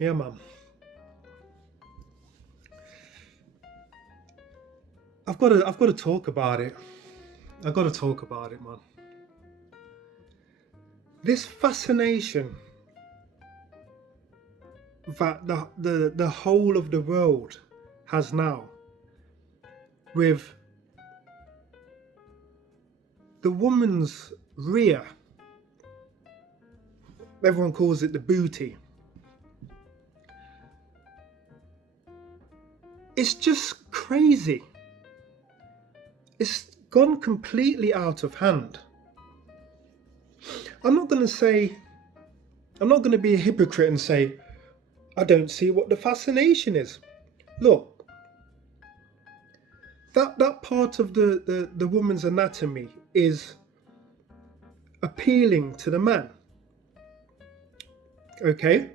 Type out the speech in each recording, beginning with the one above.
Yeah, man. I've got to talk about it. I've got to talk about it, man. This fascination that the whole of the world has now with the woman's rear. Everyone calls it the booty. It's just crazy. It's gone completely out of hand. I'm not going to be a hypocrite and say, I don't see what the fascination is. Look, that part of the woman's anatomy is appealing to the man. Okay?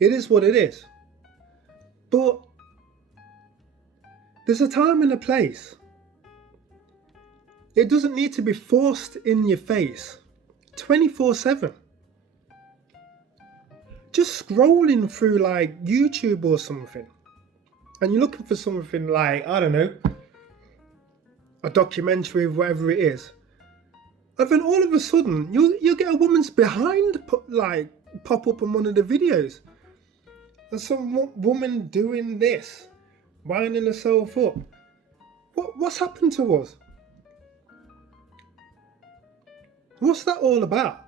It is what it is. But there's a time and a place. It doesn't need to be forced in your face 24/7. Just scrolling through like YouTube or something, and you're looking for something like, I don't know, a documentary of whatever it is, and then all of a sudden you'll get a woman's behind pop up on one of the videos, and some woman doing this, winding herself up. What's happened to us? What's that all about?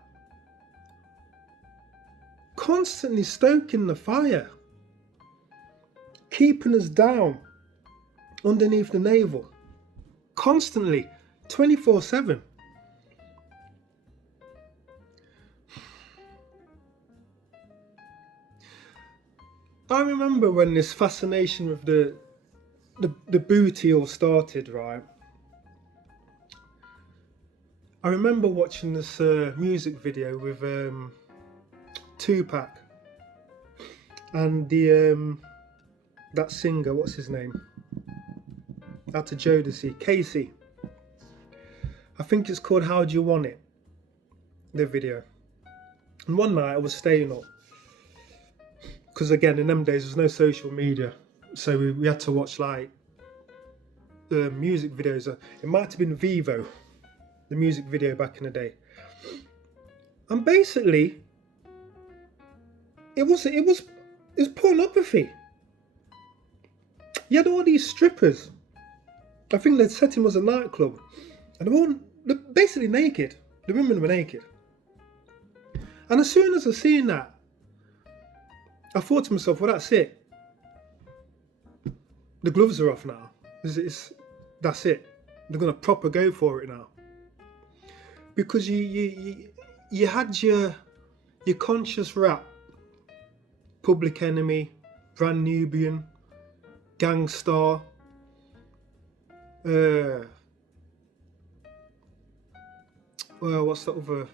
Constantly stoking the fire, keeping us down underneath the navel, constantly, 24/7. I remember when this fascination with the booty all started, right? I remember watching this music video with Tupac and that singer, what's his name? Out of Jodeci, Casey. I think it's called How Do You Want It, the video. And one night I was staying up, because again, in them days there's no social media, so we had to watch like music videos. It might have been Vivo, the music video back in the day. And basically, it was pornography. You had all these strippers. I think the setting was a nightclub, and they're basically naked. The women were naked. And as soon as I seen that, I thought to myself, well, that's it. The gloves are off now. That's it. They're gonna proper go for it now. Because you had your conscious rap, Public Enemy, Brand Nubian, Gangstar, well, what's that other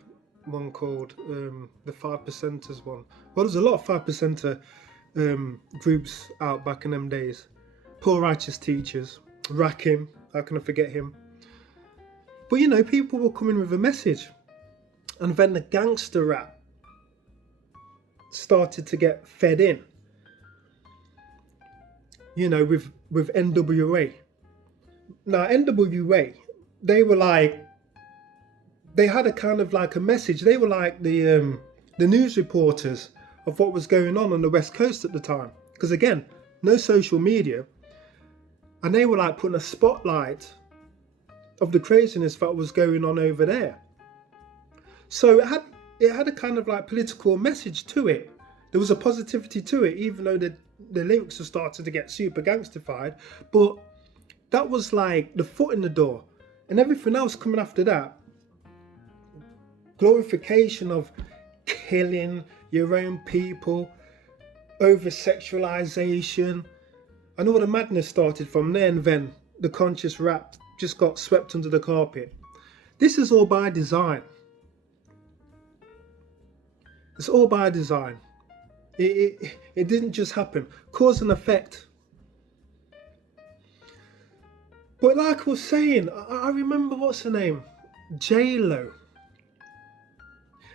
one called? The 5%ers one. Well, there's a lot of 5%er groups out back in them days. Poor Righteous Teachers, Rakim, how can I forget him? But you know, people were coming with a message, and then the gangster rap started to get fed in. You know, with NWA. Now NWA, they had a kind of like a message. They were like the news reporters of what was going on the West Coast at the time. Because again, no social media, and they were like putting a spotlight of the craziness that was going on over there. So it had a kind of like political message to it. There was a positivity to it, even though the lyrics were starting to get super gangstified. But that was like the foot in the door, and everything else coming after that. Glorification of killing your own people, over sexualization, and all the madness started from there, and then the conscious rap just got swept under the carpet. This is all by design. It's all by design. It didn't just happen. Cause and effect. But like I was saying, I remember, what's her name? J-Lo.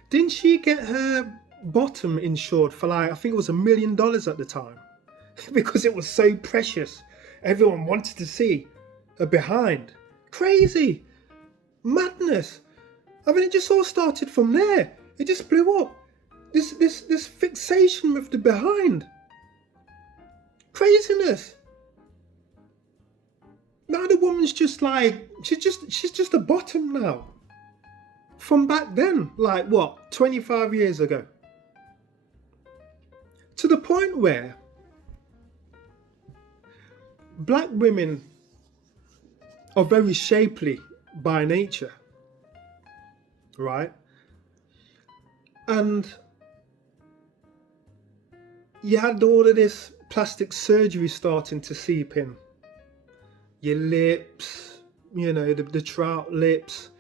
Didn't she get her bottom insured for like, I think it was $1 million at the time because it was so precious. Everyone wanted to see a behind. Crazy. Madness. I mean, it just all started from there. It just blew up. This fixation with the behind. Craziness. Now the woman's just like, she's just a bottom now. From back then, like what, 25 years ago. To the point where black women are very shapely by nature, right? And you had all of this plastic surgery starting to seep in. Your lips, you know, the trout lips,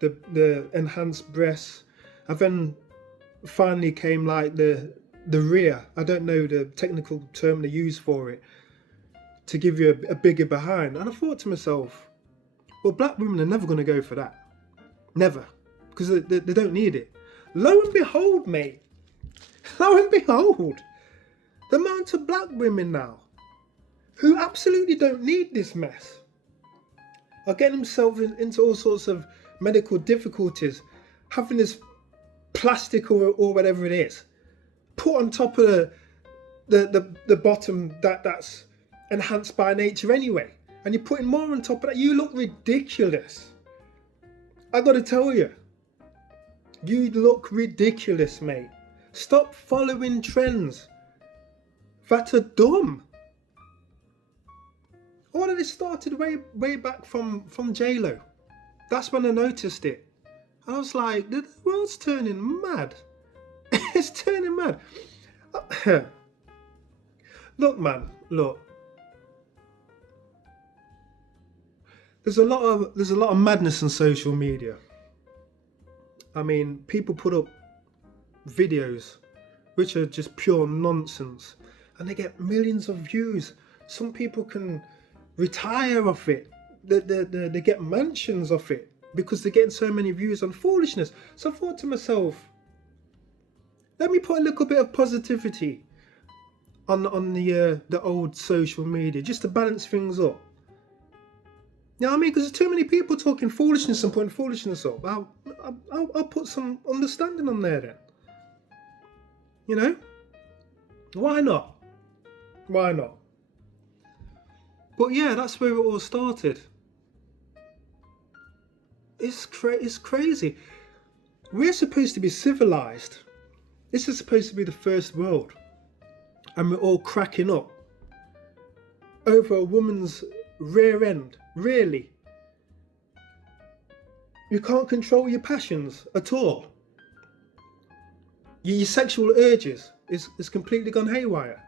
the enhanced breasts. And then finally came like the rear. I don't know the technical term they use for it, to give you a bigger behind. And I thought to myself, well, black women are never going to go for that. Never. Because they don't need it. Lo and behold, mate. Lo and behold. The amount of black women now who absolutely don't need this mess are getting themselves into all sorts of medical difficulties, having this plastic or whatever it is put on top of the bottom that's enhanced by nature anyway, and you're putting more on top of that. You look ridiculous. I gotta tell you, you look ridiculous, mate. Stop following trends that are dumb. All of this started way back from J-Lo. That's when I noticed it. I was like, the world's turning mad. It's turning mad. Look, man, look. There's a lot of madness on social media. I mean, people put up videos which are just pure nonsense, and they get millions of views. Some people can retire off it. They get mansions off it because they're getting so many views on foolishness. So I thought to myself, let me put a little bit of positivity on the old social media just to balance things up. You know what I mean? Because there's too many people talking foolishness and putting foolishness up. I'll put some understanding on there then. You know? Why not? Why not? But yeah, that's where it all started. It's crazy. We're supposed to be civilized. This is supposed to be the first world. And we're all cracking up over a woman's rear end. Really? You can't control your passions at all. Your sexual urges is completely gone haywire.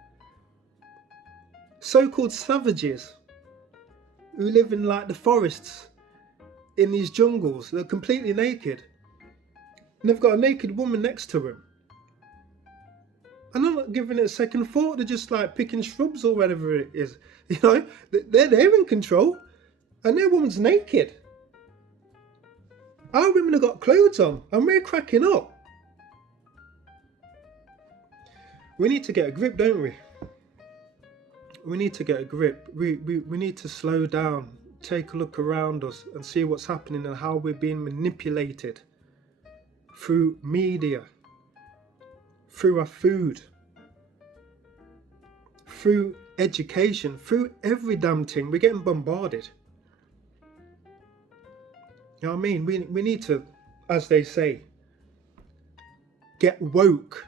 So-called savages who live in like the forests, in these jungles, they're completely naked. And they've got a naked woman next to them. And I'm not giving it a second thought. They're just like picking shrubs or whatever it is. You know, they're in control. And their woman's naked. Our women have got clothes on and we're cracking up. We need to get a grip, don't we? We need to get a grip. We need to slow down, take a look around us and see what's happening and how we're being manipulated through media, through our food, through education, through every damn thing. We're getting bombarded. You know what I mean? We need to, as they say, get woke,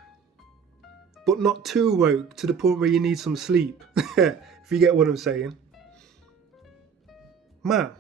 but not too woke to the point where you need some sleep. If you get what I'm saying. Man,